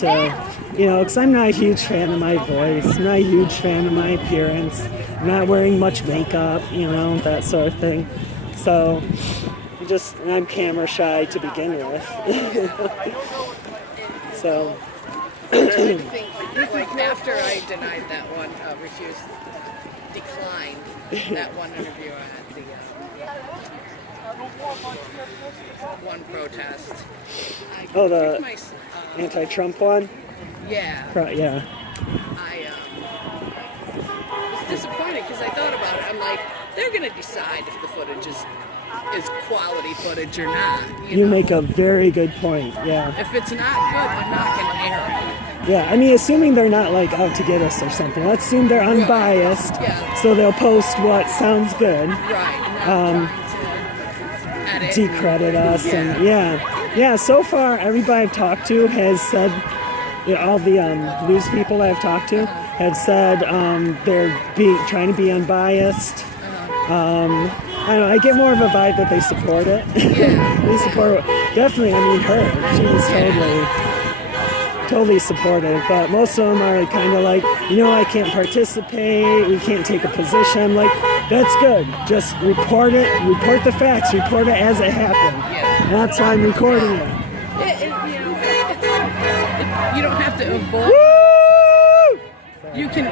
because I'm not a huge fan of my voice. I'm not a huge fan of my appearance. I'm not wearing much makeup, that sort of thing. So, I'm camera shy to begin with. So. This is after I denied that one, declined that one interview at the one protest. The anti-Trump one? Yeah. Yeah. I was disappointed because I thought about it. I'm like, they're going to decide if the footage is quality footage or not. You make a very good point, yeah. If it's not good, I'm not going to air it. Yeah, assuming they're not out to get us or something. Let's assume they're unbiased, yeah. So they'll post what sounds good. Right. Not trying to decredit us, and so far everybody I've talked to has said, all the news people that I've talked to have said they're trying to be unbiased. I don't know, I get more of a vibe that they support it. Yeah. They support, definitely, her. She was totally supportive, but most of them are kind of like, I can't participate, we can't take a position. I'm like, that's good. Just report it, report the facts, report it as it happened. Yeah. And that's why I'm recording it. You don't have to avoid. Woo! You can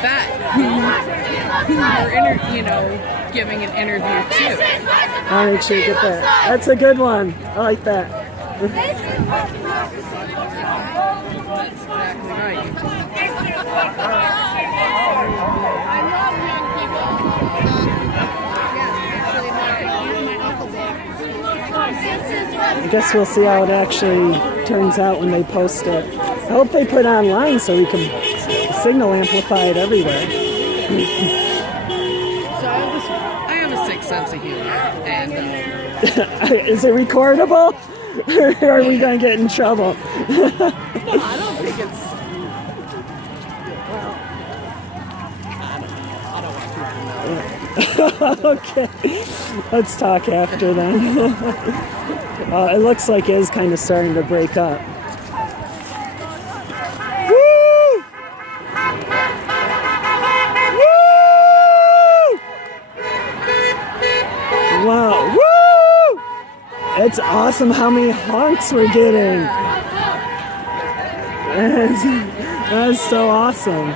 vet who you're giving an interview to. I'll make sure you get that. That's a good one. I like that. That's exactly right. I guess we'll see how it actually turns out when they post it. I hope they put it online so we can signal amplify it everywhere. So I have a sixth sense of humor, and is it recordable? Or are we going to get in trouble? no, I don't think it's. Well, I don't want Okay, let's talk after then. It looks like it is kind of starting to break up. Woo! Woo! Wow, woo! It's awesome how many honks we're getting. That's so awesome.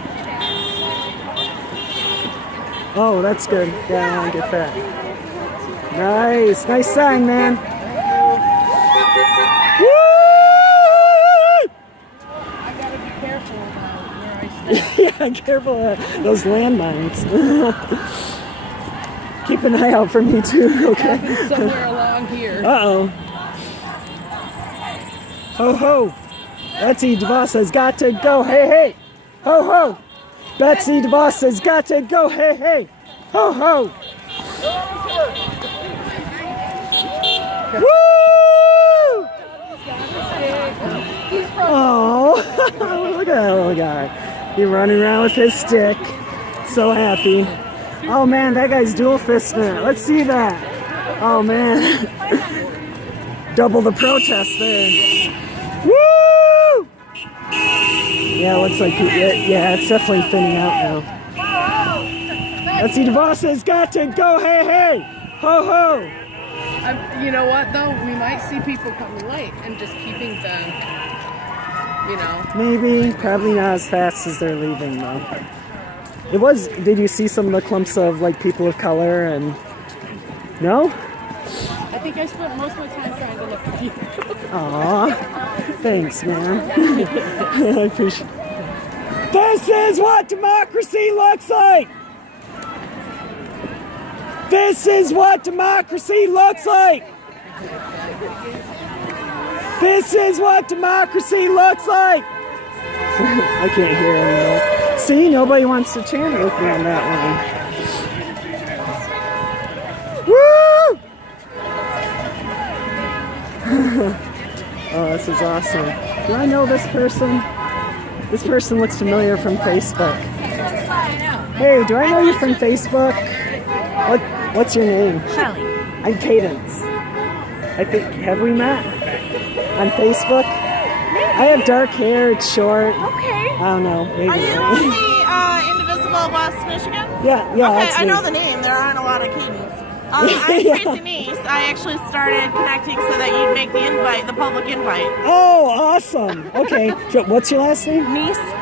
Oh, that's good. Yeah, I get that. Nice sign, man. Woo! I gotta be careful about where I stand. Yeah, careful of those landmines. Keep an eye out for me too, okay? Somewhere along here. Uh-oh. Ho ho! Betsy DeVos has got to go. Hey! Ho ho! Betsy DeVos has got to go. Hey! Ho ho! Woo! Oh, look at that little guy. He's running around with his stick. So happy. Oh man, that guy's dual fisting it. Let's see that. Oh man. Double the protest there. Woo! Yeah, it looks like, yeah, it's definitely thinning out now. Betsy DeVos has got to go. Hey! Ho ho! You know what, though? We might see people coming late and just keeping the, Maybe. Probably not as fast as they're leaving, though. Did you see some of the clumps of, people of color and... No? I think I spent most of my time trying to look at you. Aw. Thanks, man. I appreciate it. This is what democracy looks like! This is what democracy looks like! This is what democracy looks like! I can't hear anymore. See, nobody wants to chant with me on that one. Woo! Oh, this is awesome. Do I know this person? This person looks familiar from Facebook. Hey, do I know you from Facebook? What's your name? Shelly. I'm Cadence. I think, have we met? On Facebook? Maybe. I have dark hair. It's short. Okay. I don't know. Maybe. Are you on the Indivisible West Michigan? Yeah. Okay, That's I me. know the name. There aren't a lot of cadence. I'm Yeah. Tracy Neese. I actually started connecting so that you'd make the public invite. Oh, awesome. Okay. So what's your last name? Neese.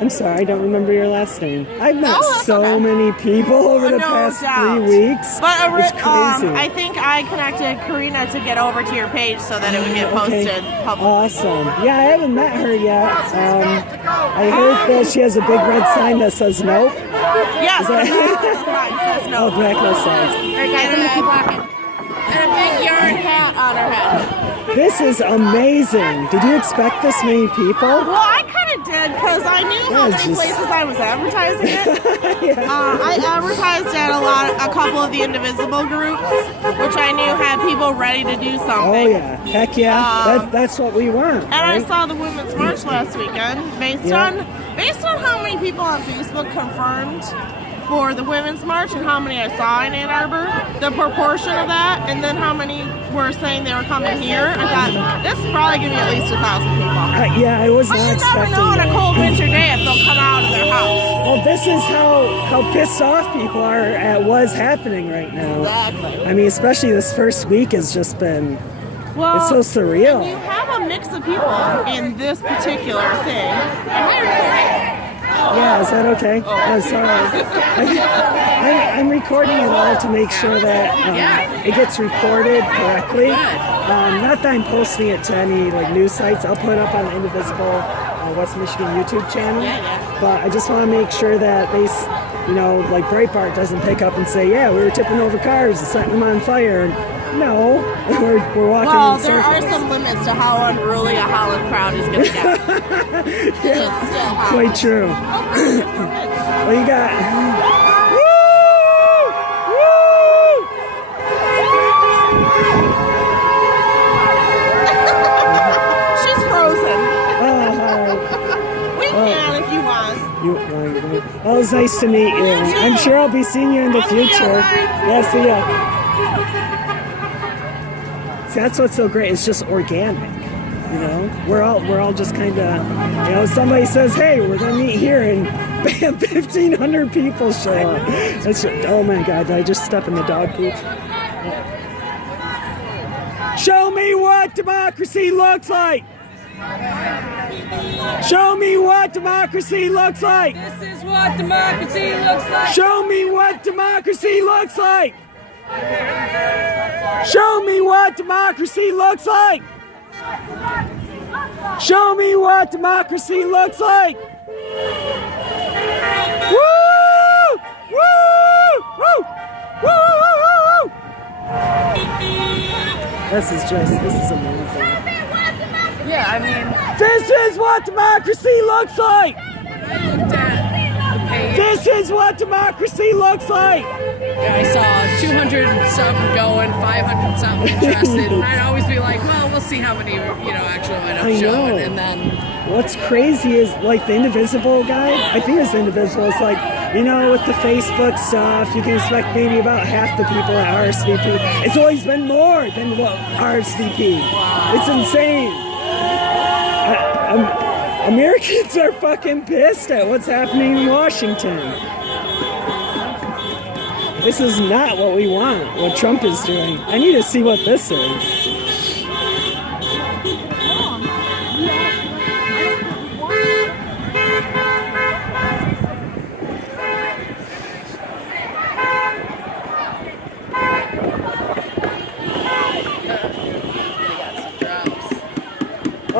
I'm sorry, I don't remember your last name. I've met that's so okay. many people over the No past doubt. 3 weeks. But It's crazy. I think I connected Karina to get over to your page so that it would get posted publicly. Awesome. Yeah, I haven't met her yet. I heard that she has a big red sign that says no. Yes, that- the sign says no. Oh, black no signs. Alright, guys, I'm gonna keep walking. And a big yarn hat on her head. This is amazing. Did you expect this many people? Well, I kind of did because I knew how Yeah, many just- places I was advertising it. I advertised at a couple of the Indivisible groups, which I knew had people ready to do something. Oh yeah, heck yeah. That's what we want. And I right? saw the Women's March last weekend. Based on how many people on Facebook confirmed for the Women's March and how many I saw in Ann Arbor, the proportion of that, and then how many were saying they were coming here, I thought, this is probably going to be at least 1,000 people. Yeah, I was But not you never expecting know on that. a cold winter day if they'll come out of their house. Well, this is how pissed off people are at what's happening right now. Exactly. I mean, especially this first week has just been, Well, it's so surreal. you have a mix of people in this particular thing. Am I recording? Yeah, is that okay? Oh, sorry. I'm recording it all to make sure that it gets reported correctly. Not that I'm posting it to any news sites. I'll put it up on the Indivisible West Michigan YouTube channel. But I just want to make sure that they, Breitbart doesn't pick up and say, yeah, we were tipping over cars and setting them on fire. No, we're walking Well, in there circles. are some limits to how unruly a Holland crowd is going to get. It is still hot. Quite true. Well, you got. Woo! She's frozen. Oh, hi. We can if you want. Oh, it was nice to meet you. I'm sure I'll be seeing you in the I'll see ya, future. bye. Yeah, see ya. See, that's what's so great. It's just organic. We're all just kind of, somebody says, hey, we're gonna meet here, and bam, 1,500 people show up. Oh my God, did I just step in the dog poop? Show me what democracy looks like. Show me what democracy looks like. This is what democracy looks like. Show me what democracy looks like. Show me what democracy looks like. Show me what democracy looks like. Woo! Woo! Woo! Woo! Woo! This is amazing. Yeah, I mean, This is what democracy looks like. I looked at the page. This is what democracy looks like. I saw 200 something going, 500 something interested, and I'd always be like, well, we'll see how many, actually end up I showing, know. and then What's crazy is the Indivisible guy. I think it's Indivisible. It's with the Facebook stuff, you can expect maybe about half the people at RSVP. It's always been more than what RSVP. It's insane. Americans are fucking pissed at what's happening in Washington. This is not what we want, what Trump is doing. I need to see what this is.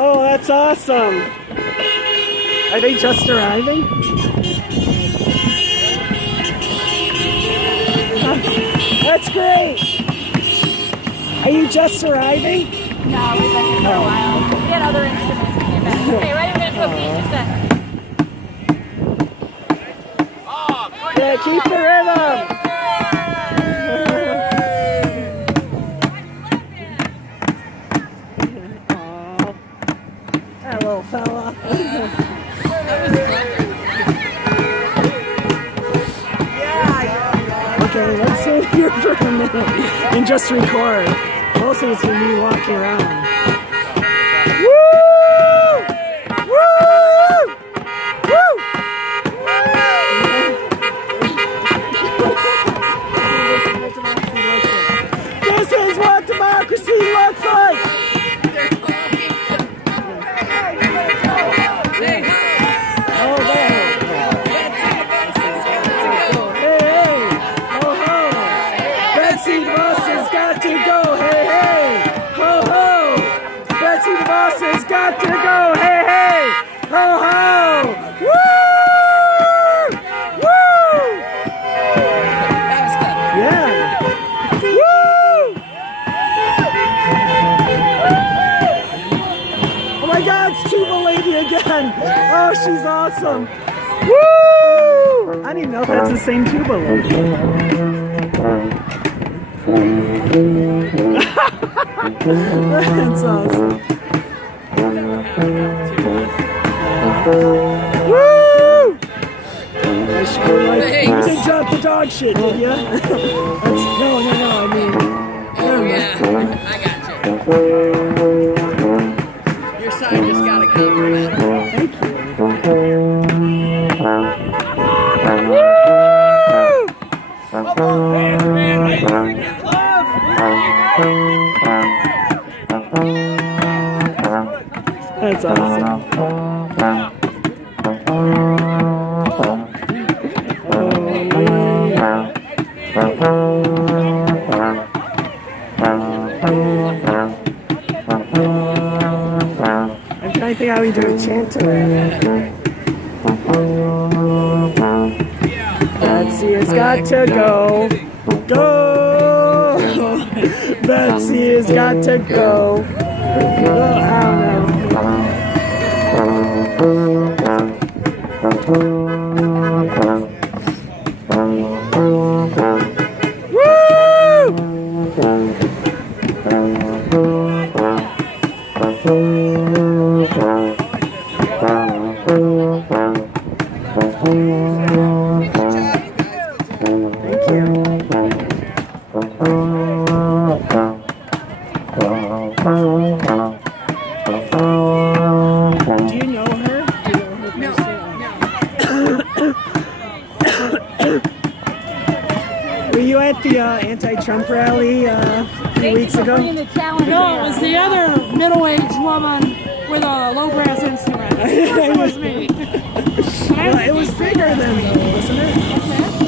Oh, that's awesome. Are they just arriving? That's great. Are you just arriving? No, we've been here for a while. We had other instruments that came back. Okay, ready? We're gonna do a feature set. Yeah, keep the rhythm. Aw, that little fella. Okay, let's sit here for a minute and just record. Mostly it's gonna be walking around. Woo! Hey, Oh, there. Hey, hey. Ho, ho. Betsy DeVos has got to go. Hey, hey. Ho, ho. Betsy DeVos has got to go. Hey, hey. Ho, ho. Woo! Woo! that was good. Yeah. Woo! Oh my God, it's Tuba Lady again. Oh, she's awesome. Woo! I don't even know if that's the same Tuba Lady. That's awesome. Woo! I sure like you didn't drop the dog shit, did ya? That's, no, I mean. Oh, yeah. I got you. Your side just got a compliment. Thank you. That's awesome. I'm trying to think how we do a chant to it. Betsy has got to go. Go! Betsy has got to go. Oh, I don't know. Do you know her? No. Were you at the anti-Trump rally a few weeks ago? No, it was the other middle-aged woman with a low-brass instrument. It was me. Well, it was bigger than though, wasn't it?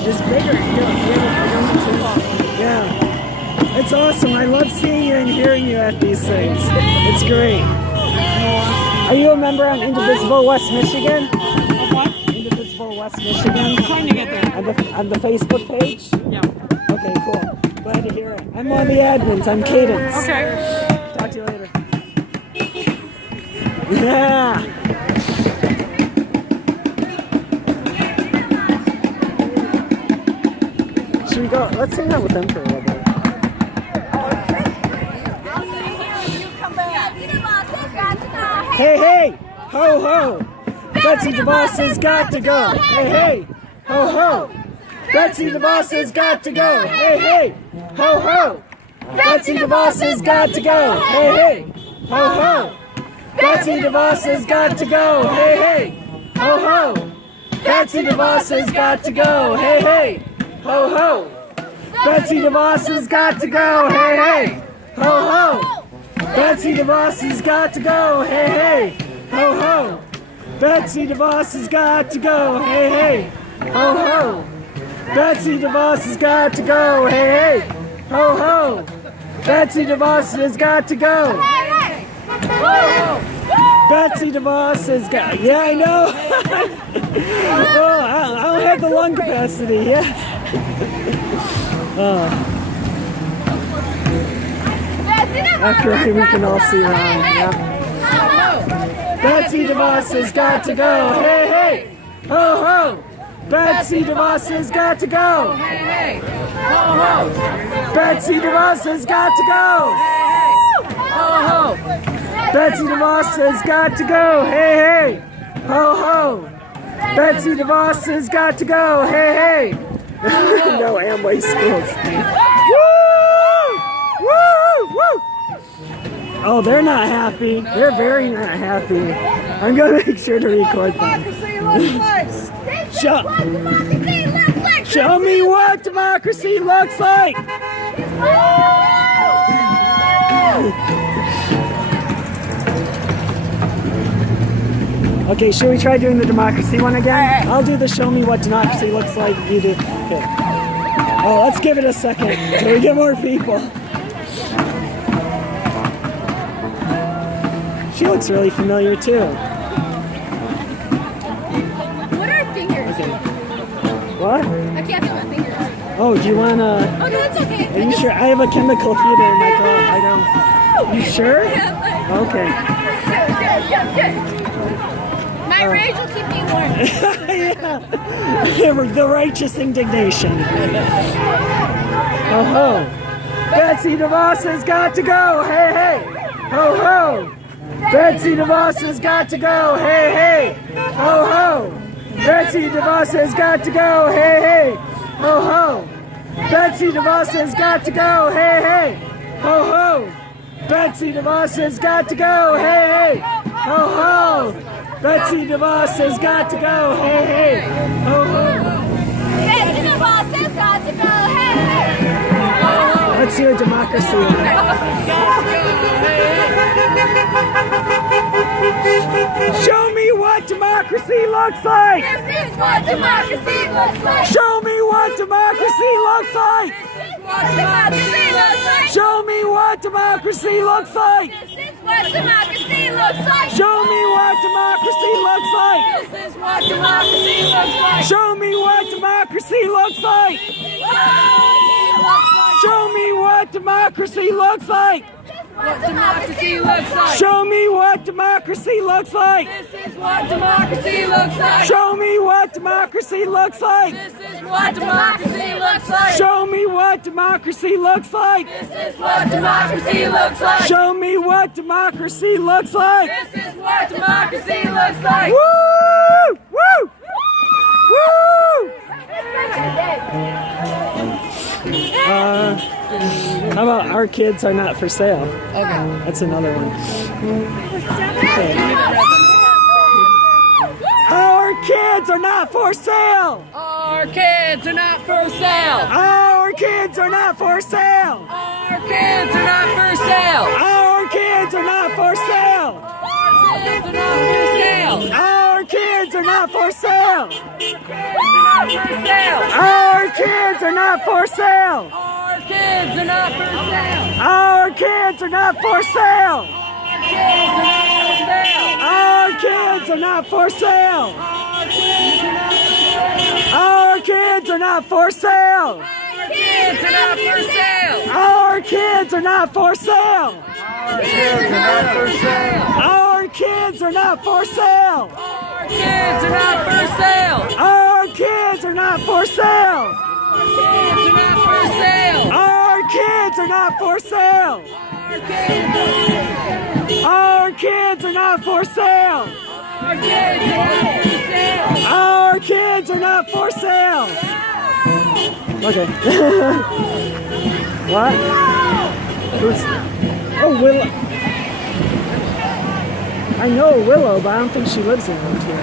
It's bigger. Yeah. It's awesome. I love seeing you and hearing you at these things. It's great. Are you a member on Indivisible West Michigan? What? Indivisible West Michigan? Trying to get there. On the Facebook page? Yeah. Okay, cool. Glad to hear it. I'm one of the admins. I'm Cadence. Okay. Talk to you later. Yeah. Should we go? Let's hang out with them for a little bit. Hey, hey! Ho, ho! Betsy DeVos has got to go! Hey, hey! Ho, ho! Betsy DeVos has got to go! Hey, hey! Ho, ho! Betsy DeVos has got to go! Hey, hey! Ho, ho! Betsy DeVos has got to go! Hey, hey! Ho, ho! Betsy DeVos has got to go! Hey, hey! Ho, ho! Betsy DeVos has got to go! Hey, hey! Ho, ho! Betsy DeVos has got to go! Hey, hey! Ho, ho! Betsy DeVos has got to go! Hey, hey! Ho, ho! Betsy DeVos has got to go! Hey, hey! Ho, ho! Betsy DeVos has got to go! Betsy DeVos has got... Yeah, I know! Oh, I don't have the lung capacity, yeah. After we can all see around, yeah. Betsy DeVos has got to go! Hey, hey! Ho, ho! Betsy DeVos has got to go! Hey, hey. Ho, ho. Betsy DeVos has got to go! Ho, ho. Betsy DeVos has got to go! Hey, hey! Ho, ho! Betsy DeVos has got to go! Hey, hey! No Amway schools. Woo! Woo! Woo! Oh, they're not happy. They're very not happy. I'm gonna make sure to record them. Show me what democracy looks like! Okay, should we try doing the democracy one again? Alright. I'll do the show me what democracy looks like. You do. Okay. Oh, let's give it a second till we get more people. She looks really familiar too. What are fingers? What? I can't feel my fingers. Oh, do you wanna? Oh no, it's okay. Are you sure? I have a chemical heater in my car. I don't. You sure? Okay. My rage will keep me warm. Yeah. The righteous indignation. Oh ho! Betsy DeVos has got to go. Hey hey! Ho ho! Betsy DeVos has got to go. Hey hey! Ho ho! Betsy DeVos has got to go. Hey hey! Ho ho! Betsy DeVos has got to go. Hey hey! Ho ho! Betsy DeVos has got to go. Hey hey! Ho ho! Betsy DeVos has got to go. Hey hey! Ho ho! Betsy DeVos has got to go. Hey, Let's hear democracy. Show me what democracy looks like. this is what democracy looks like. Show me what democracy looks like. What democracy looks like. Show me what democracy looks like. This is what democracy looks like. Show me what democracy looks like. This is what democracy looks like. Show me what democracy looks like. Show me what democracy looks like. What democracy looks like. Show me what democracy looks like. This is what democracy looks like. Show me what democracy looks like. This is what democracy looks like. Show me what democracy looks like. This is what democracy looks like. Show me what democracy looks like. This is what democracy looks like. Woo! Woo! Woo! How about our kids are not for sale? Okay. That's another one. Okay. Our kids are not for sale. Our kids are not for sale. Our kids are not for sale. Our kids are not for sale. Our kids are not for sale. Our kids are not for sale. Our kids are not for sale. Our kids are not for sale. Our kids are not for sale. Our kids are not for sale. Our kids are not for sale. Our kids are not for sale. Our kids are not for sale. Kids are not for sale. Our kids are not for sale. Our kids are not for sale. Our kids are not for sale. Our kids are not for sale. Okay. What? Who's? Oh, Willow. I know Willow, but I don't think she lives around here.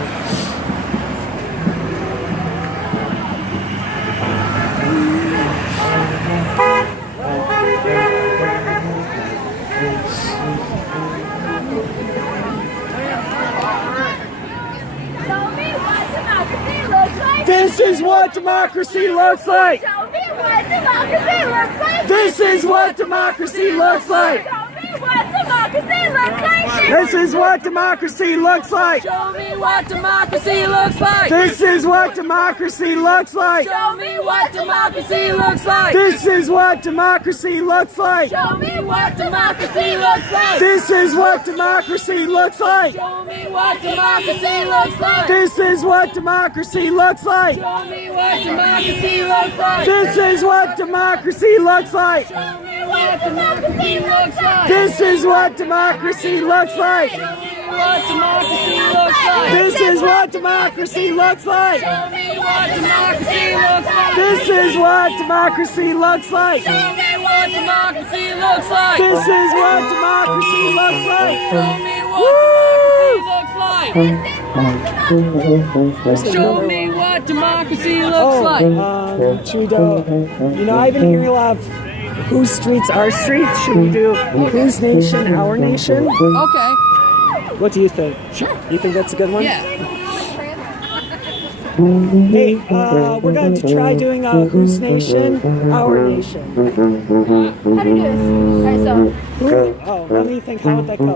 Show me what democracy looks like. This is what democracy looks like. Show me what democracy looks like. This is what democracy looks like. Show me what democracy looks like. This is what democracy looks like. Show me what democracy looks like. This is what democracy looks like. Show me what democracy looks like. This is what democracy looks like. Show me what democracy looks like. This is what democracy looks like. Show me what democracy looks like. This is what democracy looks like. Show me what democracy looks like. This is what democracy looks like. Show me what democracy looks like. This is what democracy looks like. What democracy looks like. This is what democracy looks like. Show me what democracy looks like. This is what democracy looks like. Show me what democracy looks like. This is what democracy looks like. Show me what democracy looks like. Show me what democracy looks like. Trudeau. You know, I've been hearing a lot of whose streets are streets. Should we do whose nation, our nation? Okay. What do you think? Sure. You think that's a good one? Yeah. Hey, we're going to try doing Whose Nation? Our Nation. How do you do this? Alright, so. Oh, let me think. How would that go?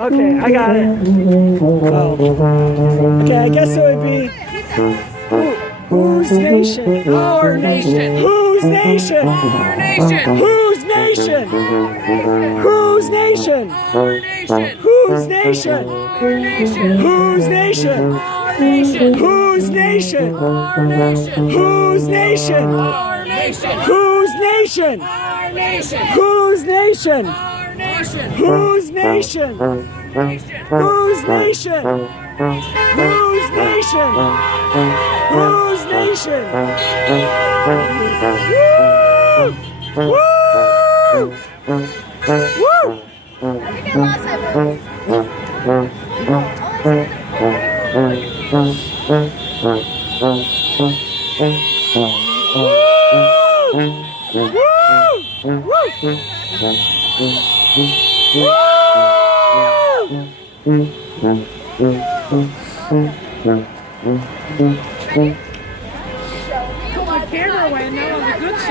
Okay, I got it. Oh. Okay, I guess it would be Whose Nation? Our Nation. Whose Nation? Our nation. Whose Nation? Whose Nation? Our nation. Whose Nation? Our nation. Whose Nation? Our nation. Whose Nation? Our nation. Whose Nation? Our nation. Whose Nation? Our nation. Whose Nation? Our nation. Whose Nation? Whose Nation? Whose Nation? Whose Nation? Woo! Woo! Woo!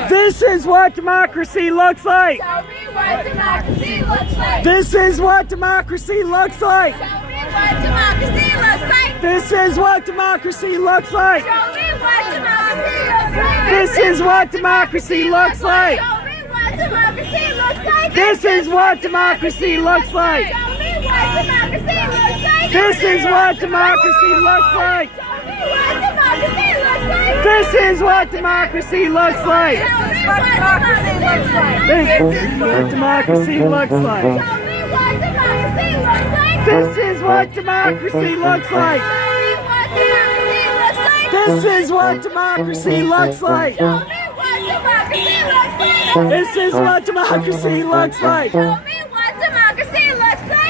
This is what democracy looks like. Show me what democracy looks like. This is what democracy looks like. Show me what democracy looks like. This is what democracy looks like. Show me what democracy looks like. This is what democracy looks like. Show me what democracy looks like. This is what democracy looks like. Show me what democracy looks like. This is what democracy looks like. Show me what democracy looks like. This is what democracy looks like. Show me what democracy looks like. This is what democracy looks like. Show me what democracy looks like. This is what democracy looks like. This is what democracy looks like.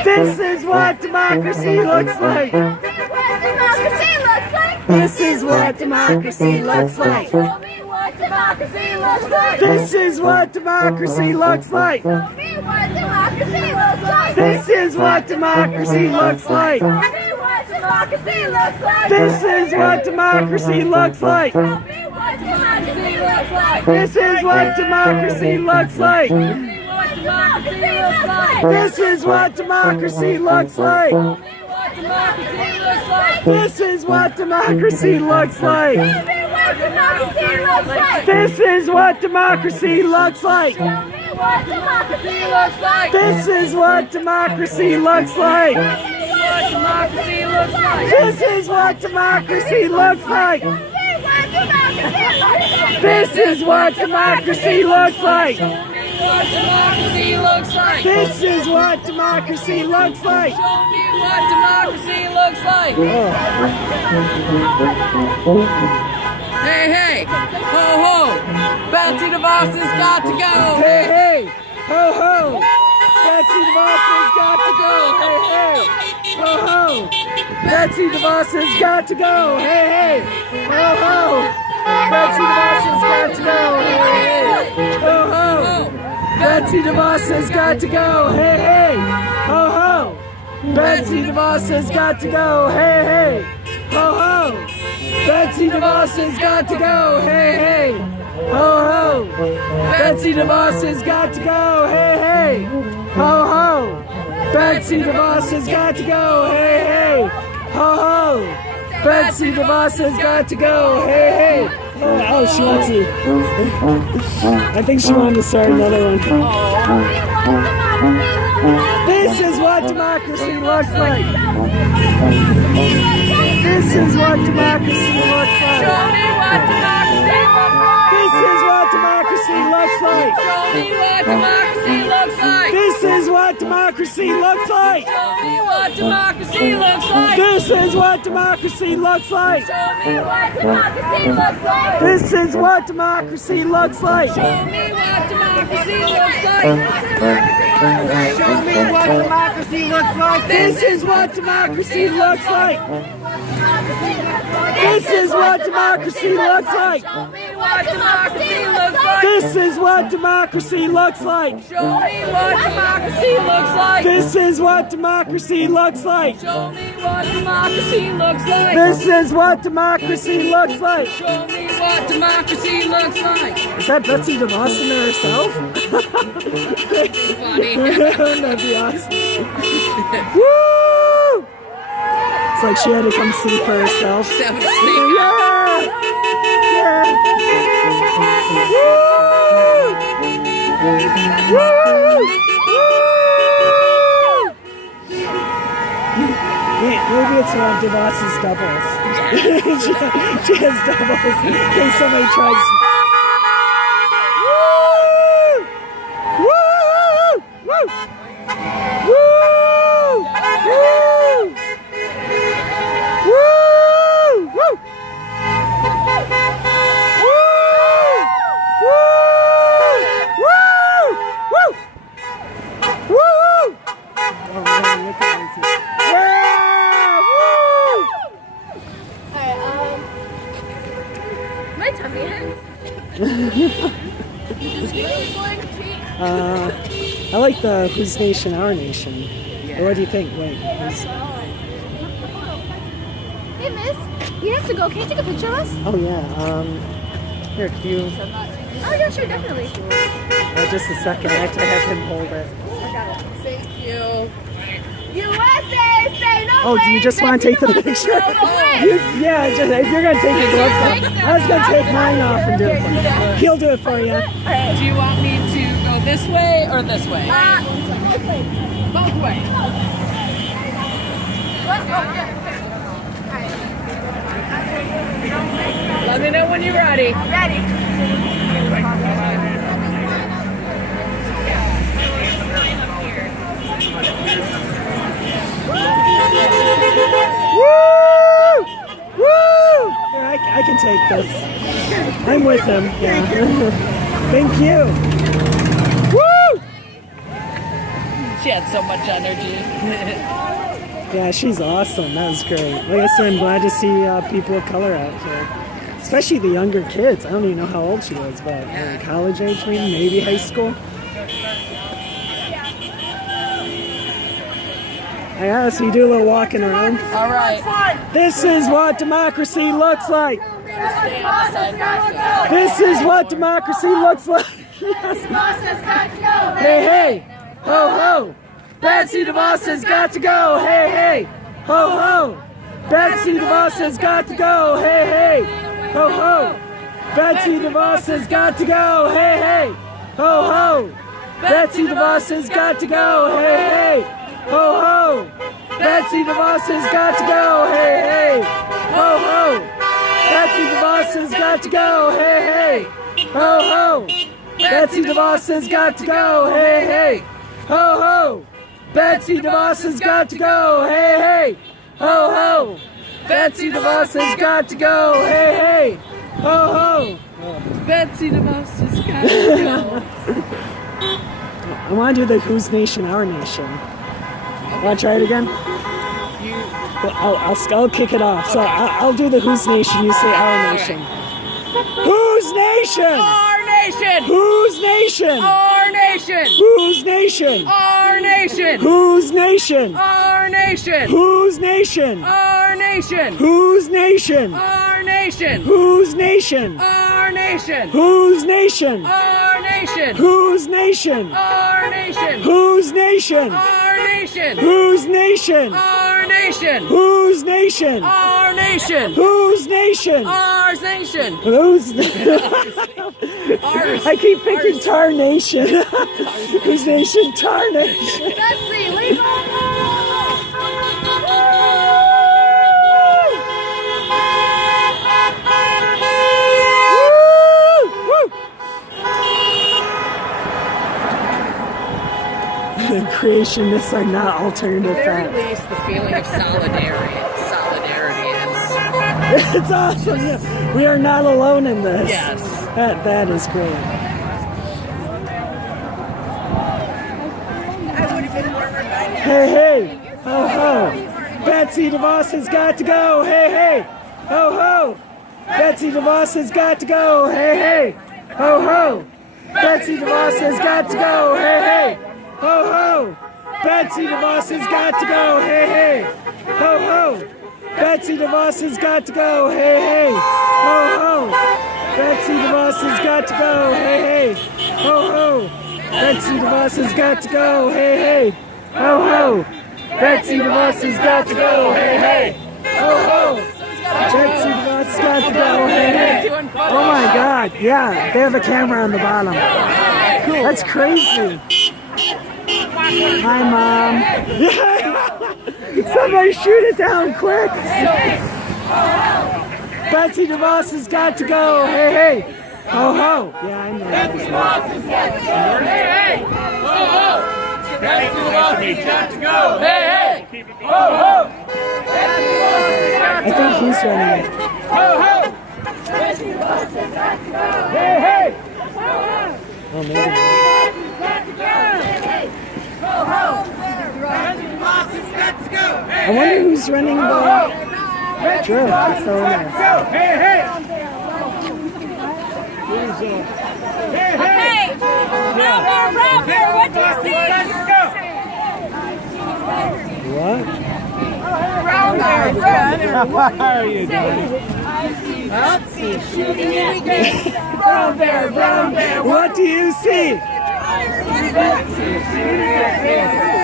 This is what democracy looks like. This is what democracy looks like. This is what democracy looks like. This is what democracy looks like. This is what democracy looks like. This is what democracy looks like. This is what democracy looks like. This is what democracy looks like. This is what democracy looks like. This is what democracy looks like. This is what democracy looks like. This is what democracy looks like. This is what democracy looks like. This is what democracy looks like. Show me what democracy looks like. Hey, hey, ho, ho. Betsy DeVos has got to go. Hey, hey, ho, ho. Betsy DeVos has got to go. Hey, hey, ho, ho. Betsy DeVos has got to go. Hey, hey, ho, ho. Betsy DeVos has got to go. Hey, hey, ho, ho. Betsy DeVos has got to go. Hey, hey, ho, ho. Betsy DeVos has got to go. Hey, hey, ho, ho. Betsy DeVos has got to go. Hey, hey, ho, ho. Betsy DeVos has got to go. Hey, hey, ho, ho. Betsy DeVos has got to go. Hey, hey, ho, ho. Betsy DeVos has got to go. Hey, hey. Oh, she wants to. I think she wanted to start another one. This is what democracy looks like. This is what democracy looks like. Show me what democracy looks like. This is what democracy looks like. Show me what democracy looks like. This is what democracy looks like. Show me what democracy looks like. This is what democracy looks like. Show me what democracy looks like. This is what democracy looks like. Show me what democracy looks like. Show me what democracy looks like. This is what democracy looks like. This is what democracy looks like. Show me what democracy looks like. This is what democracy looks like. Show me what democracy looks like. This is what democracy looks like. Show me what democracy looks like. This is what democracy looks like. Show me what democracy looks like. Is that Betsy DeVos in there herself? Funny. That'd be awesome. Woo! It's like she had to come see for herself. Seven sleep. Yeah! Yeah! Woo! Woo! Maybe it's one of DeVos's doubles. she has doubles in case somebody tries. Woo! Woo! Woo! Woo! Woo! Woo! My tummy hurts. I like the Whose Nation, Our Nation. What do you think? Wait, Hey, miss. You have to go. Can you take a picture of us? oh yeah. Here, can you? Oh, yeah, sure, definitely. Just a second. I have to have him hold it. Thank you. USA, say no Oh, do you just want to take the picture? Yeah, just, if you're gonna take your gloves off, I was gonna take mine off and do it for you. He'll do it for you. Do you want me to go this way or this way? Both ways. Let me know when you're ready. Woo! Woo! Here, I can take this. I'm with him. Yeah. Thank you. Woo! She had so much energy. Yeah, she's awesome. That was great. Like I said, I'm glad to see people of color out here. Especially the younger kids. I don't even know how old she was, but college age maybe high school. I gotta see you do a little walking around. All right. This is what democracy looks like. This is what democracy looks like. Hey, hey, ho, ho. Betsy DeVos has got to go. Hey, hey, ho, ho. Betsy DeVos has got to go. Hey, hey, ho, ho. Betsy DeVos has got to go. Hey, hey, ho, ho. Betsy DeVos has got to go. Hey, hey. Ho ho! Betsy DeVos has got to go. Hey hey! Ho ho! Betsy DeVos has got to go. Hey hey! Ho ho! Betsy DeVos has got to go. Hey hey! Ho ho! Betsy DeVos has got to go. Hey hey! Ho ho! Betsy DeVos has got to go. Hey hey! Ho ho! Betsy DeVos has got to go. I want to do the Whose Nation, Our Nation. Want to try it again? Well, I'll kick it off. So I'll do the Whose Nation. You say Our Nation. Whose Nation? Our nation. Whose Nation? Our nation. Whose Nation? Our nation. Whose Nation? Our nation. Whose Nation? Our nation. Whose Nation? Our nation. Whose Nation? Our nation. Whose Nation? Our nation. Whose Nation? Our nation. Whose Nation? Our nation. Whose Nation? Our nation. Whose Nation? Our nation. Whose Nation? Ours nation. Whose? Ours. I keep thinking Tar Nation. Whose Nation? Tar Nation. Betsy, leave The creationists are not alternative At the very facts. least, the feeling of solidarity is. It's awesome. Yeah. We are not alone in this. Yes. That is great. Hey, hey, ho, ho. Betsy DeVos has got to go. Hey, hey, ho, ho. Betsy DeVos has got to go. Hey, hey, ho, ho. Betsy DeVos has got to go. Hey, hey, ho, ho. Betsy DeVos has got to go. Hey, hey, ho, ho. Betsy DeVos has got to go. Hey, hey, ho, ho. Betsy DeVos has got to go. Hey, hey, ho, ho. Betsy DeVos has got to go. Hey, hey, ho, ho. Betsy DeVos has got to go. Hey, hey, ho, ho. Betsy DeVos has got to go. Hey, hey. Oh my God! Yeah, they have a camera on the bottom. That's crazy. Hi, Mom. Somebody shoot it down quick. Betsy DeVos has got to go. Hey, hey. Ho, ho. Yeah, I know. Betsy DeVos has got to go. Hey, hey. Ho, ho. Betsy DeVos has got to go. Hey, hey. Ho, ho. Betsy DeVos has got to go. I think he's running it. Ho, ho. Betsy DeVos has got to go. Hey, hey. Oh, maybe. I wonder who's running the drill. It's so nice. Hey, hey! Hey! Robert, what do you see? What? Brown bear, What are you doing? brown bear, brown bear. What do you see?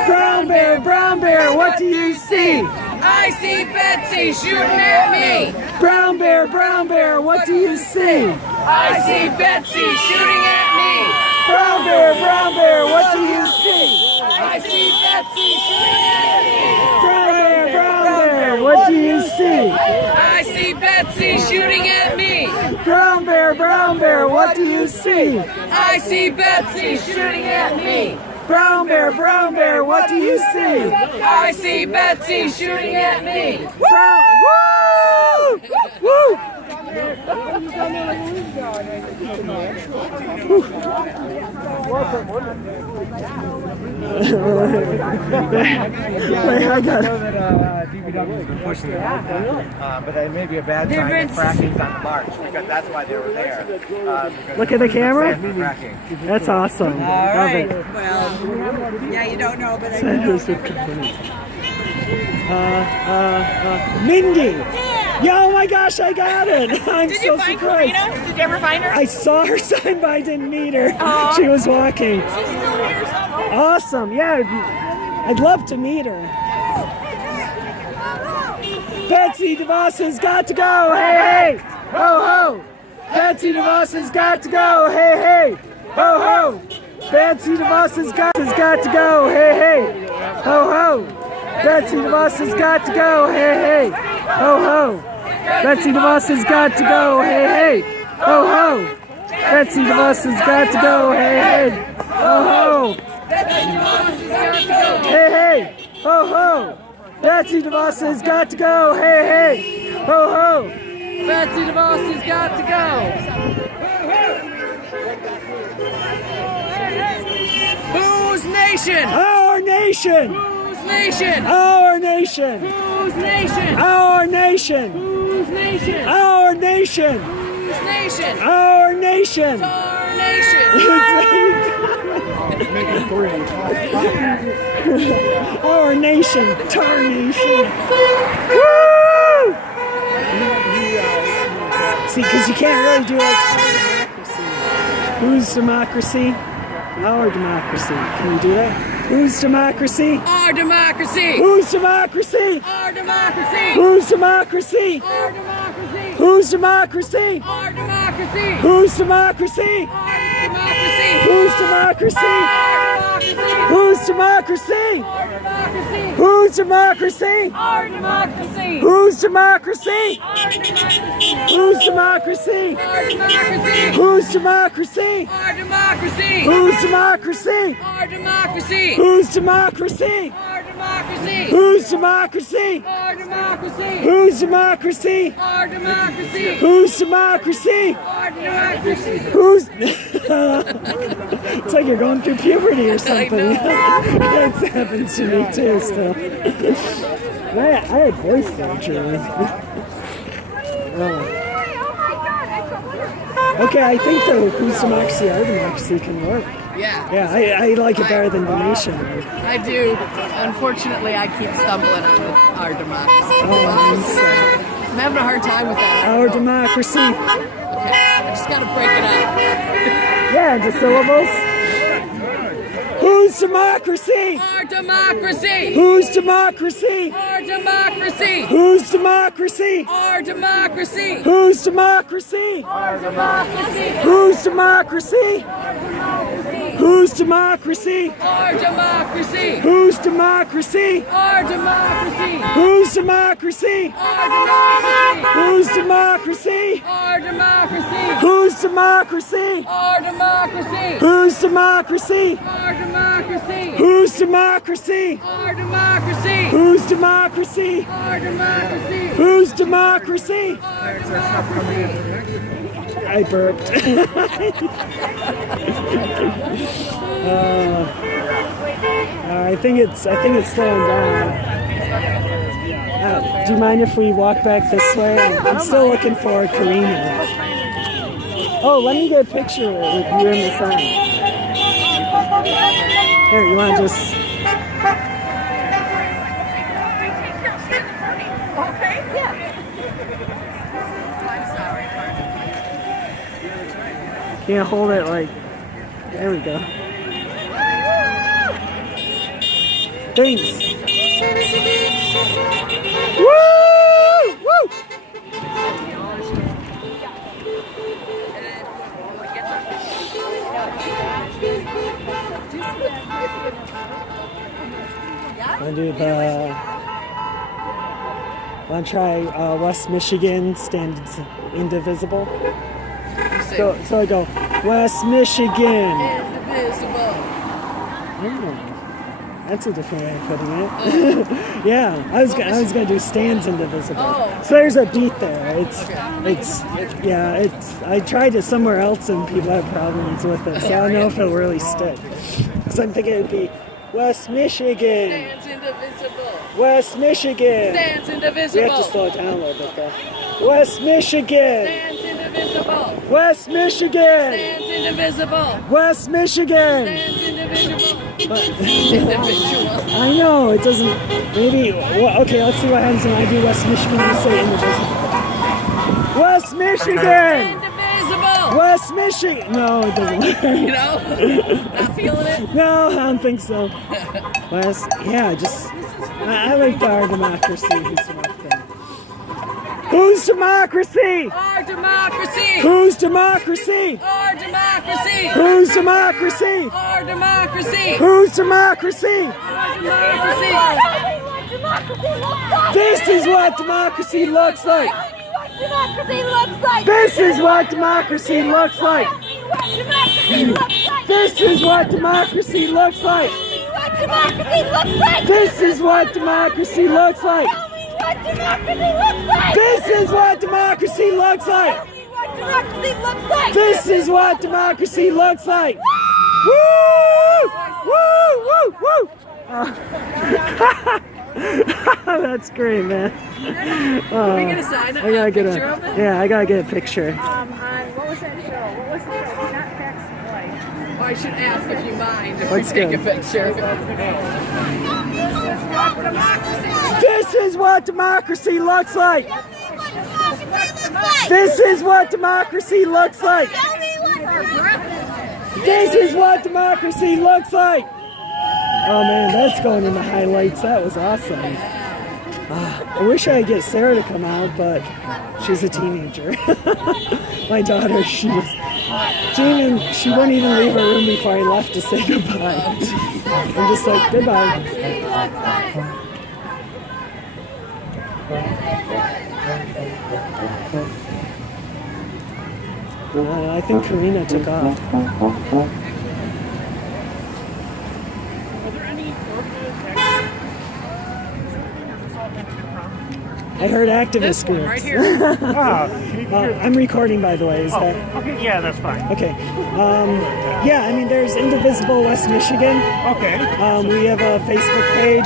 Brown bear, what do you see? I see Betsy shooting at me. Brown bear, what do you see? I see Betsy shooting at me. Brown bear, what do you see? I see Betsy shooting at me. Brown bear, what do you see? I see Betsy shooting at me. Brown bear, what do you see? I see Betsy shooting at me. Brown bear, what do you see? I see Betsy shooting at me. Brown, woo! Woo! I got it. DPW's been pushing it out, but it may be a bad sign that fracking's on the march because that's why they were there. Look at the camera. Fracking. That's awesome. Love it. Well, yeah, you don't know, but I Mindy. Yeah, oh my gosh, I got it. I'm Did so you find surprised. Karina? Did you ever find her? I saw her sign, but I didn't meet her. She was walking. She's still here somewhere. Awesome. Yeah, I'd love to meet her. Betsy DeVos has got to go. Hey, hey. Ho, ho. Betsy DeVos has got to go. Hey, hey. Ho, ho. Betsy DeVos has got to go. Hey, hey. Ho, ho. Betsy DeVos has got to go. Hey, hey. Ho, ho. Betsy DeVos has got to go. Hey, hey. Ho, ho. Betsy DeVos has got to go. Hey, hey. Ho, ho. Hey, hey. Ho, ho. Betsy DeVos has got to go. Hey, hey. Ho, ho. Betsy DeVos has got to go. Whose nation? Our nation. Whose nation? Our nation. Whose nation? Our nation. Whose nation? Our nation. Whose nation? Our nation. Our nation. Our nation. Tar nation. Woo! See, because you can't really do like democracy. Whose democracy? Our democracy. Can you do that? Whose democracy? Our democracy. Whose democracy? Our democracy. Whose democracy? Our democracy. Whose democracy? Our democracy. Whose democracy? Our democracy. Whose democracy? Whose democracy? Our democracy. Whose democracy? Our democracy. Whose democracy? Our democracy. Whose democracy? Our democracy. Whose democracy? Our democracy. Whose democracy? Our democracy. Whose democracy? Our democracy. democracy. Whose democracy? Our democracy. Whose democracy? Our democracy. Whose democracy? Our democracy. Who's? It's like you're going through puberty or something. That happens to me too. Still, I had voice surgery. Okay, I think the whose democracy, our democracy can work. Yeah. Yeah, I like it better than the nation. I do. Unfortunately, I keep stumbling on our democracy. I'm having a hard time with that. Our democracy. Okay, I just gotta break it up. Yeah, into syllables. Whose democracy? Our democracy. Whose democracy? Our democracy. Whose democracy? Our democracy. Whose democracy? Our democracy. Whose democracy? Whose democracy? Our democracy. Whose democracy? Our democracy. Whose democracy? Our democracy. Whose democracy? Our democracy. Whose democracy? Our democracy. Whose democracy? Our democracy. Whose democracy? Our democracy. Whose democracy? Our democracy. Whose democracy? I burped. I think it's slowing down. Do you mind if we walk back this way? I'm still looking for Karina. Oh, let me get a picture with you in the sun. Here, you want to just... Can't hold it like... There we go. Thanks. Woo! Woo! Want to try West Michigan stands Indivisible? So I go, West Michigan. Indivisible. Oh, that's a different way of putting it. Yeah, I was gonna do stands Indivisible. Oh. So there's a beat there. I tried it somewhere else and people have problems with it. So I don't know if it'll really stick. So I'm thinking it'd be West Michigan. Stands indivisible. West Michigan. Stands We indivisible. have to slow it down a little bit though. West Michigan. Stands indivisible. West Michigan. Stands indivisible. West Michigan. Stands indivisible. But- Individual. I know, it doesn't, maybe, well, okay, let's see what happens when I do West Michigan and say Indivisible. West Michigan! Indivisible. West Michigan! No, it doesn't work. You know? Not feeling it? No, I don't think so. West, yeah, I like our democracy. Whose democracy? Our democracy. Whose democracy? Our democracy. Whose democracy? Our democracy. Whose democracy? Our democracy. This is what democracy looks like. Democracy looks like. This is what democracy looks like. This is what democracy looks like. This is what democracy looks like. This is what democracy looks like. This is what democracy looks like. Woo! Woo! Woo! Woo! That's great, man. Are we gonna sign I gotta get picture of it? I gotta get a picture. What was that show? What was the show? Not Facts of Life. Oh, I should ask if you mind if Let's we take go. a picture. This is what democracy looks like. This is what democracy looks like. This is what democracy looks like. Oh man, that's going in the highlights. That was awesome. I wish I could get Sarah to come out, but she's a teenager. My daughter, she wouldn't even leave her room before I left to say goodbye. I'm just like, goodbye. I think Karina took off. I heard activist groups. Right here. I'm recording, by the way. Is that Okay, yeah, that's fine. okay? Yeah, I mean, there's Indivisible West Michigan. Okay. We have a Facebook page,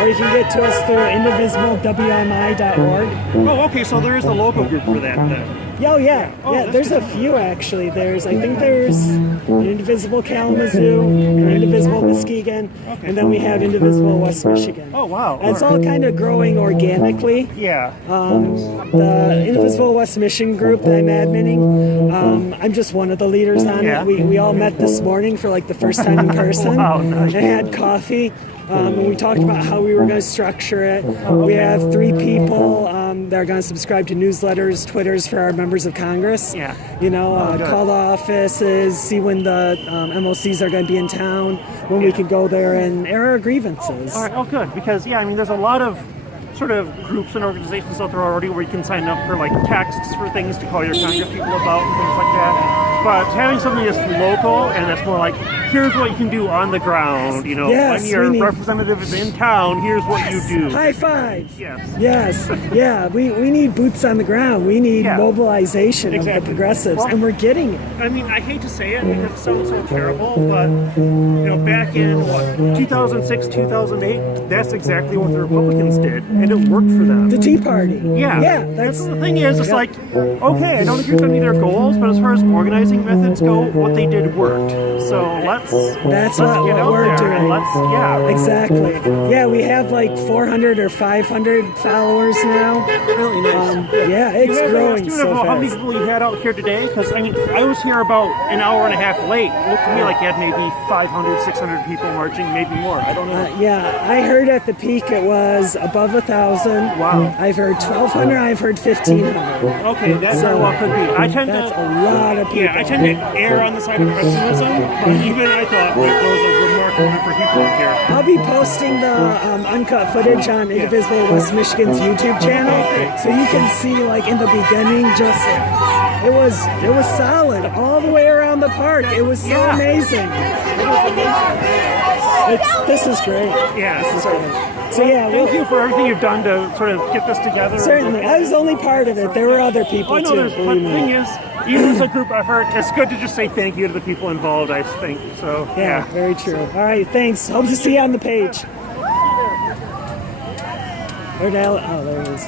or you can get to us through indivisiblewmi.org. Oh, okay, so there is a local group for that then. Oh yeah, that's there's a few actually. I think there's an Indivisible Kalamazoo, an Indivisible Muskegon, and then we have Indivisible West Michigan. Oh, wow. And it's all kind of growing organically. Yeah. The Indivisible West Michigan group that I'm adminning, I'm just one of the leaders on Yeah. it. We all met this morning for like the first time in person. Wow, nice. And had coffee. And we talked about how we were going to structure it. We have 3 people that are going to subscribe to newsletters, Twitters for our members of Congress. Yeah. You know, good. call the offices, see when the MOCs are going to be in town, when we can go there and air our grievances. All right, oh, good. Because, yeah, I mean, there's a lot of sort of groups and organizations out there already where you can sign up for, like, texts for things to call your Congress people about and things like that. But having something that's local and that's more like, here's what you can do on the ground, you know, Yes, when your we need- representative is in town, here's what you do. High five! Yes. Yes, yeah, we need boots on the ground. We need Yeah. mobilization of Exactly. the progressives, Well- and we're getting it. I mean, I hate to say it because it sounds so terrible, but, you know, back in, 2006, 2008, that's exactly what the Republicans did, and it worked for them. The Tea Party. Yeah, Yeah, that's that's the thing is, it's yeah. like, okay, I don't agree with any of their goals, but as far as organizing methods go, what they did worked. So let's That's get what out we're there doing. and let's Exactly. Yeah, we have like 400 or 500 followers now. really nice. Yeah, it's You have an growing estimate so about how many fast. people you had out here today? Because I mean, I was here about an hour and a half late. It looked to me like you had maybe 500, 600 people marching, maybe more. I don't know. Yeah, I heard at the peak it was above 1,000. Wow. I've heard 1,200. I've heard 1,500. Okay, that very well could be. I tend That's to. a lot of people. Yeah, I tend to err on the side of pessimism, but even I thought that there was a remarkable number of people here. I'll be posting the uncut footage on Indivisible West Michigan's YouTube channel, so you can see like in the beginning, just it was solid all the way around the park. It was so Yeah. amazing. This is great. Yeah, This is great. So yeah, thank you for everything you've done to sort of get this together. certainly. I was only part of it. There were other people I know too. there's, but Believe the me. thing is, even as a group effort, it's good to just say thank you to the people involved, I think. So, Yeah, very true. All right, thanks. Hope to see you on the page. Oh, there it is.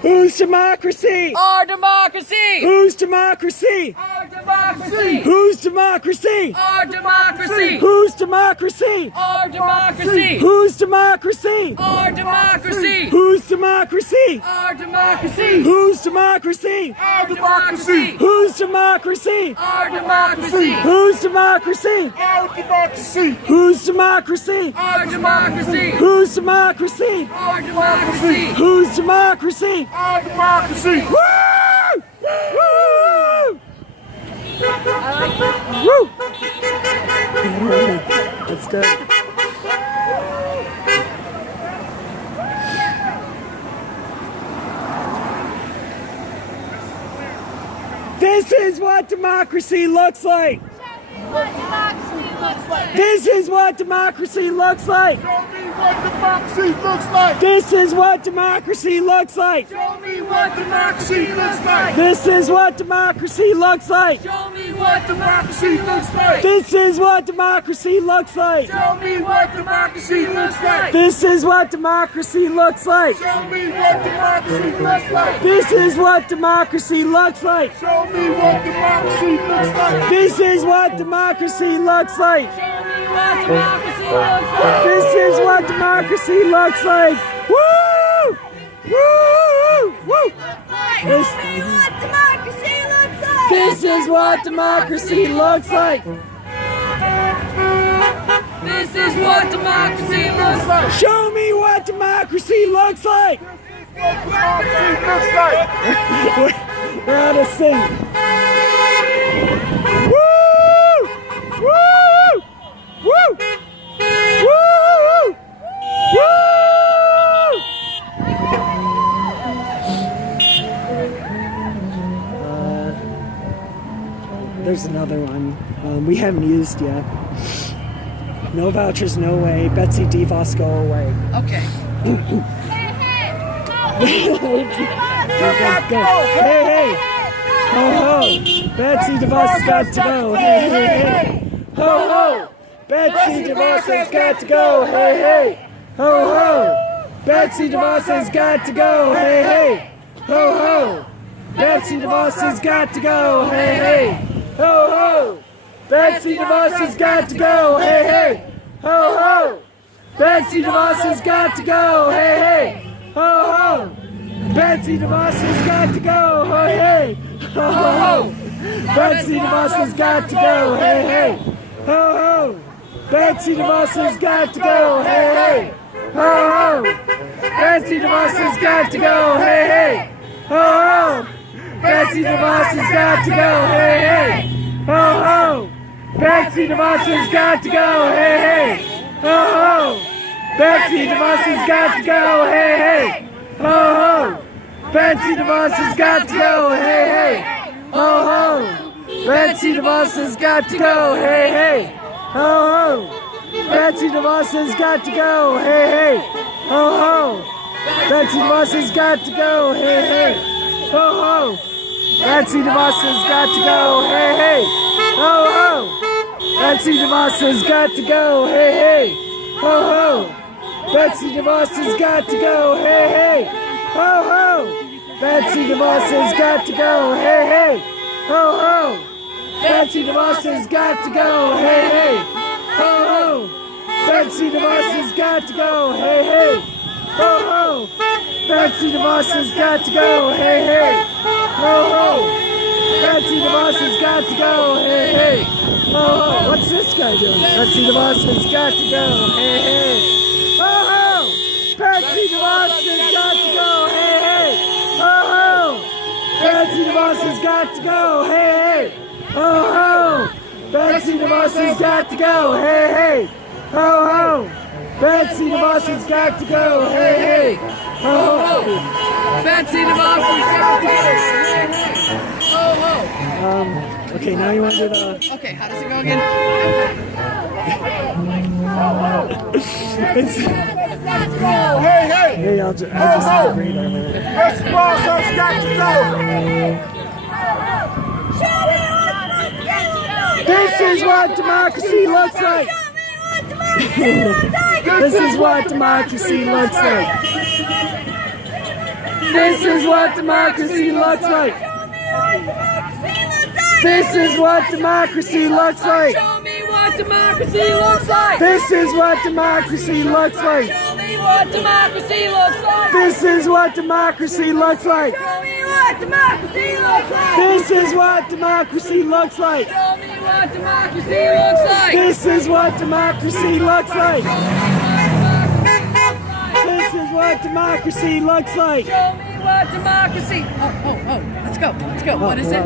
Whose democracy? Our democracy! Whose democracy? Our democracy! Whose democracy? Our democracy! Whose democracy? Our democracy! Whose democracy? Our democracy! Whose democracy? Our democracy! Whose democracy? Our democracy! Whose democracy? Our democracy! Whose democracy? Our democracy! Whose democracy? Our democracy! Whose democracy? Our democracy! Whose democracy? Our democracy! Woo! Woo! Woo! That's good. This is what democracy looks like. What democracy looks like. This is what democracy looks like. Show me what democracy looks like. This is what democracy looks like. Show me what democracy looks like. This is what democracy looks like. Show me what democracy looks like. This is what democracy looks like. Show me what democracy looks like. This is what democracy looks like. Show me what democracy looks like. This is what democracy looks like. Show me what democracy looks like. This is what democracy looks like. Show me what democracy looks like. This is what democracy looks like. Woo! Woo! Woo! This, Show me what democracy looks like. this is what democracy looks like. This is what democracy looks like! Show me what democracy looks like. Democracy looks like. We're out of sync. Woo! Woo! Woo! Woo! Woo! There's another one we haven't used yet. No vouchers, no way. Betsy DeVos, go away. Okay. Hey, hey! Ho, ho! Betsy DeVos has got to go. Hey, hey, hey! Ho, ho! Betsy DeVos has got to go. Hey, hey! Ho, ho! Betsy DeVos has got to go. Hey, hey! Ho, ho! Betsy DeVos has got to go. Hey, hey! Ho, ho! Betsy DeVos has got to go. Hey, hey! Ho, ho! Betsy DeVos has got to go. Hey, hey! Ho, ho! Betsy DeVos has got to go. Hey, hey! Ho, ho! Betsy DeVos has got to go. Hey, hey! Ho, ho! Betsy DeVos has got to go. Hey, hey! Ho, ho! Betsy DeVos has got to go. Hey, hey! Ho, ho! Betsy DeVos has got to go. Hey, hey! Ho, ho! Betsy DeVos has got to go. Hey, hey! Ho, ho! Betsy DeVos has got to go. Hey, hey! Ho, ho! Betsy DeVos has got to go. Hey, hey! Ho, ho! Betsy DeVos has got to go. Hey, hey! Ho, ho! Betsy DeVos has got to go. Hey, hey! Ho, ho! Betsy DeVos has got to go. Hey, hey! Ho, ho! Betsy DeVos has got to go. Hey, hey! Ho, ho! Betsy DeVos has got to go. Hey, hey! Ho, ho! Betsy DeVos has got to go. Hey, hey! Ho, ho! Betsy DeVos has got to go. Hey, hey! Ho, ho! Betsy DeVos has got to go. Hey, hey! Ho, ho! Betsy DeVos has got to go. Hey, hey! Ho, ho! Betsy DeVos has got to go. Hey, hey! Ho, ho! Betsy DeVos has got to go. Hey, hey! Ho, ho! What's this guy doing? Betsy DeVos has got to go. Hey, hey! Ho, ho! Betsy DeVos has got to go. Hey, hey! Ho, ho! Betsy DeVos has got to go. Hey, hey! Ho, ho! Betsy DeVos has got to go. Hey, hey! Ho, ho! Betsy DeVos has got to go. Hey, hey! Ho, ho! Betsy DeVos has got to go. Ho, ho! Okay, now you want to do the... Okay, how does it go again? Hey, hey! Hey, I'll just agree on that. Betsy DeVos has got to go! This is what democracy looks like! This is what democracy looks like! This is what democracy looks like! This is what democracy looks like! Show me what democracy looks like. This is what democracy looks like! Show me what democracy looks like. This is what democracy looks like! Show me what democracy looks like. This is what democracy looks like! Show me what democracy looks like. This is what democracy looks like! This is what democracy looks like! Show me what democracy. Oh. Let's go. What is it?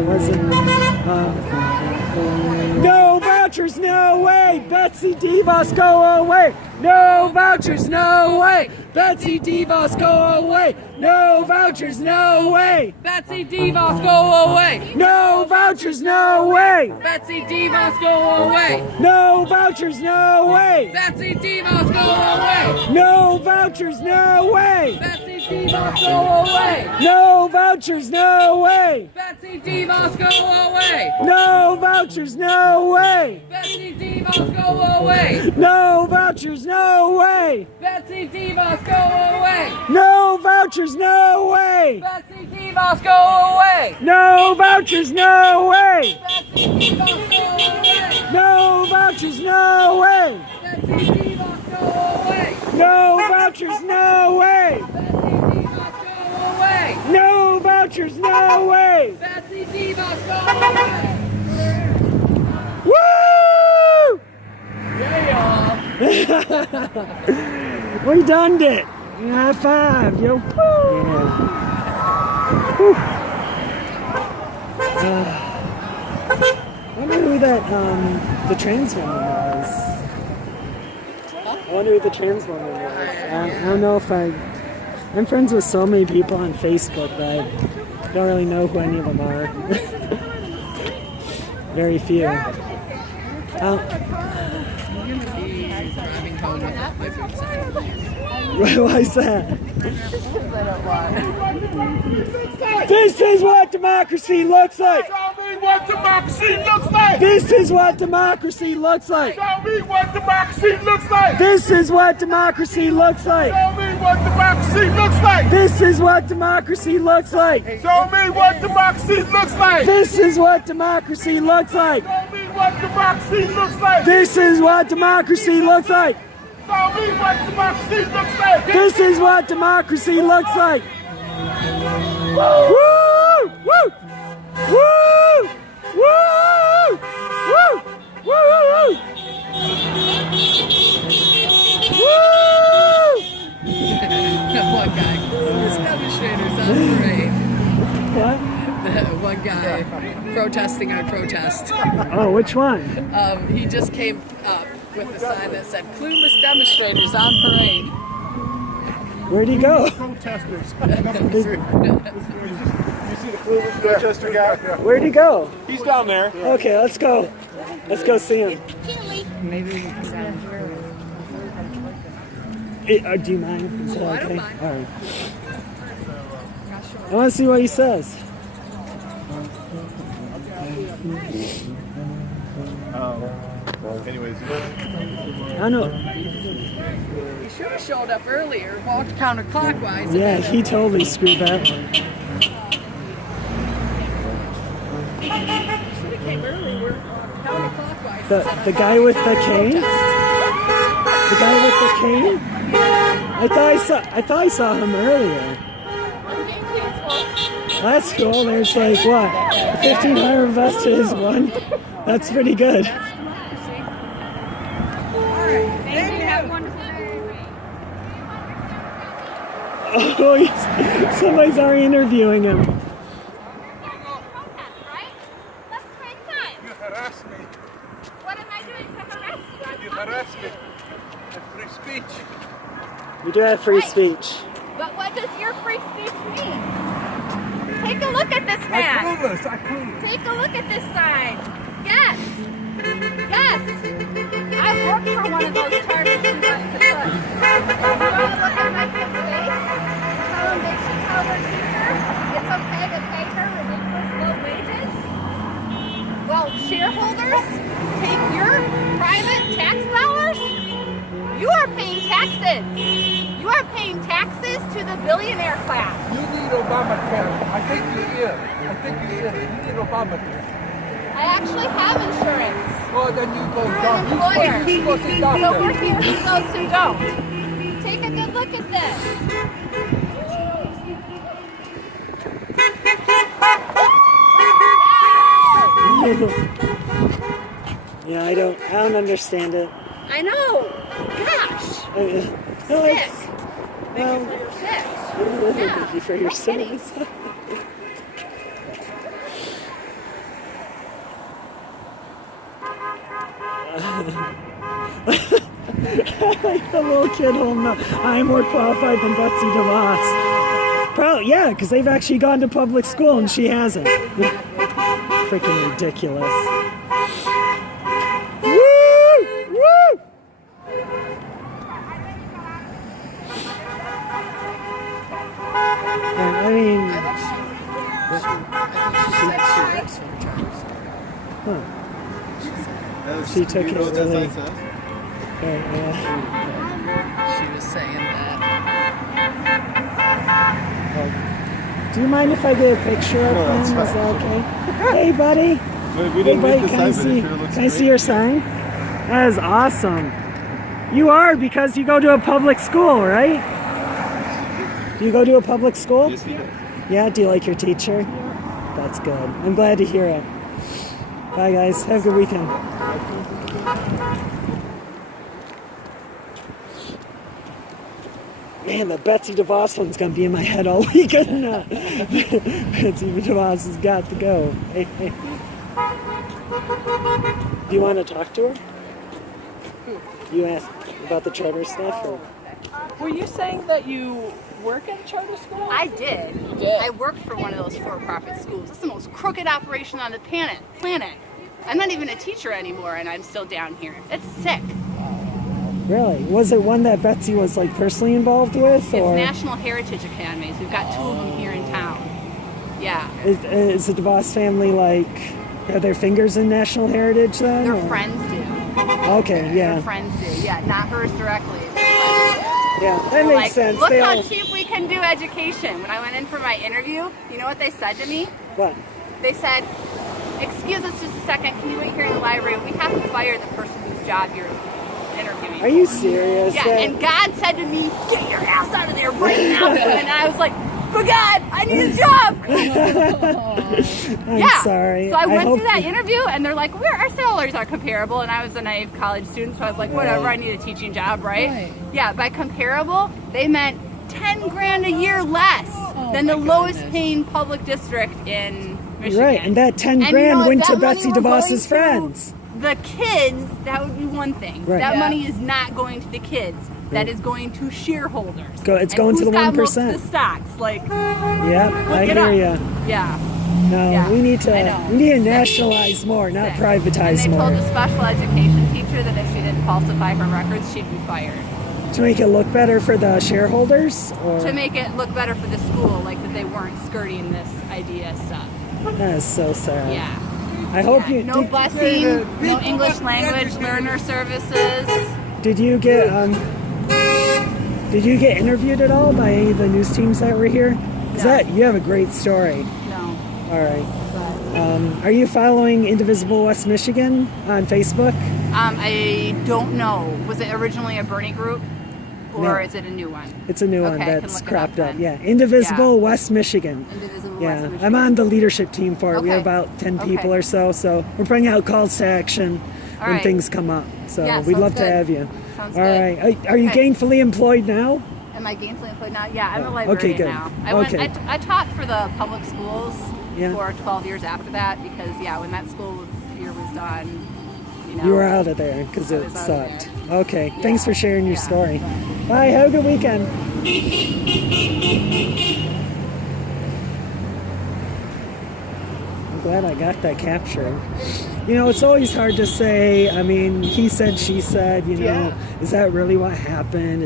No vouchers, no way! Betsy DeVos, go away! No vouchers, no way! Betsy DeVos, go away! No vouchers, no way! Betsy DeVos, go away. No vouchers, no way! Betsy DeVos, go away. No vouchers, no way! Betsy DeVos, go away. No vouchers, no way! Betsy DeVos, go away. No vouchers, no way! Betsy DeVos, go away. No vouchers, no way! Betsy DeVos, go away. No vouchers, no way! Betsy DeVos, go away. No vouchers, no way! Betsy DeVos, go away. No vouchers, no way! Betsy DeVos, go away. No vouchers, no way! Betsy DeVos, go away. No vouchers, no way! Betsy DeVos, go away. No vouchers, no way! Betsy DeVos, go away. Woo! We done it! High five, yo! Yeah. Whew. I wonder who that the trans woman was. I wonder who the trans woman was. I don't know if I'm friends with so many people on Facebook that I don't really know who any of them are. Very few. I'm gonna be driving home without my boots on. Why is that? This is what democracy looks like. Show me what democracy looks like. This is what democracy looks like. Show me what democracy looks like. This is what democracy looks like. Show me what democracy looks like. This is what democracy looks like. Show me what democracy looks like. This is what democracy looks like. Show me what democracy looks like. This is what democracy looks like. Show me what democracy looks like. This is what democracy looks like. Woo! Woo! Woo! Woo! Woo! Woo! One guy, this demonstrators on parade. What? One guy protesting at a protest. Oh, which one? He just came up with a sign that said "Clueless demonstrators on parade." Where'd he go? Protesters. You see the clueless protester guy? Where'd he go? He's down there. Okay, let's go. Let's go see him. Do you mind? Is that I okay? don't mind. All right. I want to see what he says. Anyways. I know. He should have showed up earlier, walked counterclockwise. Yeah, he totally screwed that. Should have came earlier, counterclockwise. The guy with the cane? The guy with the cane? I thought I saw him earlier. That's cool. There's like what? 1,500 vested is one. That's pretty good. Oh, somebody's already interviewing him. Right? Let's create time. You harass me. What am I doing to harass you? You harass me. That's free speech. We do have free speech. But what does your free speech mean? Take a look at this man. I'm clueless. Take a look at this sign. Yes. Yes. I've worked for one of those charters who went to push. If you want to look at my kid's face, tell them they should tell their teacher it's okay to pay her ridiculous low wages. Well, shareholders take your private tax dollars. You are paying taxes. You are paying taxes to the billionaire class. You need Obamacare. I think you is. You need Obamacare. I actually have insurance. Well, then you go You're down. an employer. You go sit down So we're here for those who don't. Take a good look at this. Yeah, I don't understand it. I know. Gosh. No, Sick. it's, well, Sick. thank you for your service. Like the little kid holding up. I'm more qualified than Betsy DeVos. Probably, yeah, because they've actually gone to public school and she hasn't. Freaking ridiculous. Woo! Woo! And, I mean, I think she said she works for the charters. she took it really. She was saying that. Do you mind if I get a picture of him? Is that okay? Hey, buddy. Hey, buddy, can I see your sign? That is awesome. You are, because you go to a public school, right? Do you go to a public school? Yes, he does. Yeah, do you like your teacher? That's good. I'm glad to hear it. Bye, guys. Have a good weekend. Man, the Betsy DeVos one's gonna be in my head all weekend. Betsy DeVos has got to go. Hey, hey. Do you want to talk to her? You asked about the charter stuff? Or? Were you saying that you work at a charter school? I did. You did? I worked for one of those for-profit schools. It's the most crooked operation on the planet. I'm not even a teacher anymore, and I'm still down here. It's sick. Really? Was it one that Betsy was like personally involved with? It's or? National Heritage Academies. We've got 2 of them here in town. Yeah. Is the DeVos family like, have their fingers in national heritage then? Their or? friends do. Okay, yeah. Their friends do. Yeah, not hers directly. Yeah, that makes Like, sense. look They how all- cheap we can do education. When I went in for my interview, you know what they said to me? What? They said, "Excuse us just a second, can you wait here in the library? We have to fire the person whose job you're interviewing Are you for." serious? Yeah, and God said to me, "Get your ass out of there right now." And I was like, "But God, I need a job." I'm sorry. So I went hope through that interview, and they're like, "Our salaries are comparable." And I was a naive college student, so I was like, "Whatever, I need a teaching job, right?" Yeah, by comparable, they meant 10 grand a year less than the lowest paying public district in Michigan. Right, and that 10 And grand if went that to money Betsy were going DeVos's to friends. The kids, that would be one thing. Right. That Yeah. money is not going to the kids. That is going to shareholders. It's going to the who's got 1%. most of the stocks? Like, Yep, I look it hear up. you. Yeah. No, Yeah, we need I know. to nationalize more, not And privatize they more. told the special education teacher that if she didn't falsify her records, she'd be fired. To make it look better for the shareholders? Or? To make it look better for the school, like that they weren't skirting this idea stuff. That is so sad. Yeah. I hope Yeah. you No busing, no English language learner services. did you get interviewed at all by any of the news teams that were here? Is that you have a great story. No. All right. Are you following Indivisible West Michigan on Facebook? I don't know. Was it originally a Bernie group? Or No. is it a new one? It's a new one Okay, I can that's look it cropped up up. then. Yeah, Indivisible West Michigan. Indivisible Yeah, West Michigan. I'm on the leadership team for it. We have Okay. about 10 Okay. people or so we're bringing out calls to action All when right. things come up. So Yeah, we'd sounds love to good. have you. Sounds All good. right. Are you Okay. gainfully employed now? Am I gainfully employed now? Yeah, I'm a Okay, librarian good. now. Okay. I taught for the public schools Yeah. for 12 years after that because, when that school year was done, You were out of there because I it was out of sucked. Okay. Thanks for sharing your Yeah. story. Bye. Have a good weekend. I'm glad I got that captured. You know, it's always hard to say, I mean, he said, she said, is that really what happened?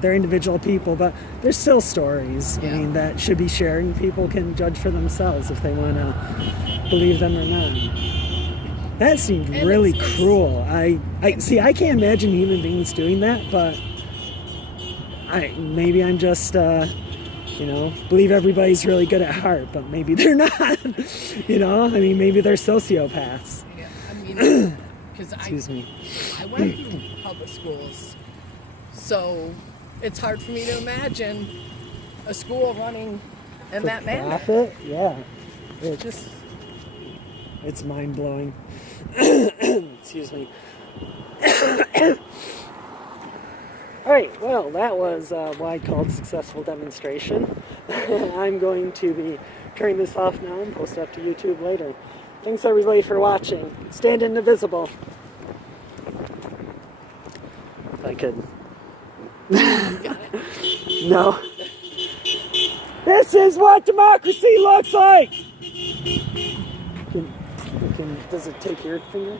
They're individual people, but there's still stories, that should be shared and people can judge for themselves if they want to believe them or not. That seemed really cruel. I can't imagine human beings doing that, but maybe I'm just, believe everybody's really good at heart, but maybe they're not. Maybe they're sociopaths. Yeah, because Excuse me. I went through public schools, so it's hard for me to imagine a school running in For that manner. profit? Yeah. It's mind blowing. Excuse me. All right, well, that was what I called successful demonstration. I'm going to be turning this off now and post it up to YouTube later. Thanks everybody for watching. Stand indivisible. If I could. No. This is what democracy looks like! Does it take your finger?